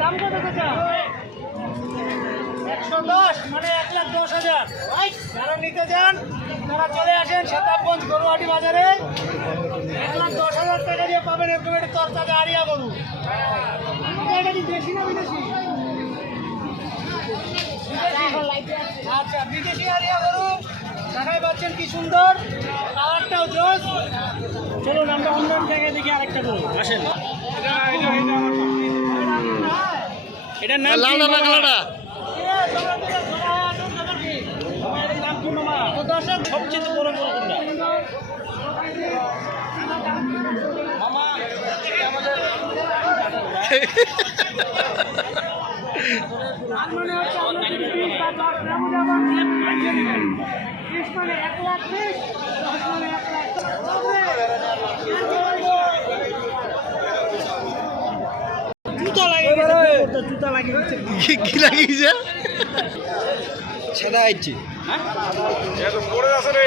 দাম কত চাচা? 110 মানে 1,10,000। যারা নিতে চান তারা চলে আসেন শতাবগঞ্জ গরুহাটি বাজারে। 1,10,000 টাকা দিয়ে পাবেন এরকম একটা তরতাজা আরিয়া গরু। এটা কি দেশি না বিদেশি? আচ্ছা, বিদেশি আরিয়া গরু দেখাই পাচ্ছেন কি সুন্দর, কালারটাও জোস। চলুন আমরা অন্য জায়গায় দেখি আরেকটা গরু। আসেন, এটার নাম লাল না কালারটা? দর্শক সবচেয়ে বড় গরু কোনটা? জুতা লাগিয়েছে কি লাগিয়েছে? সেটা আইছি। হ্যাঁ, পড়ে আছে রে।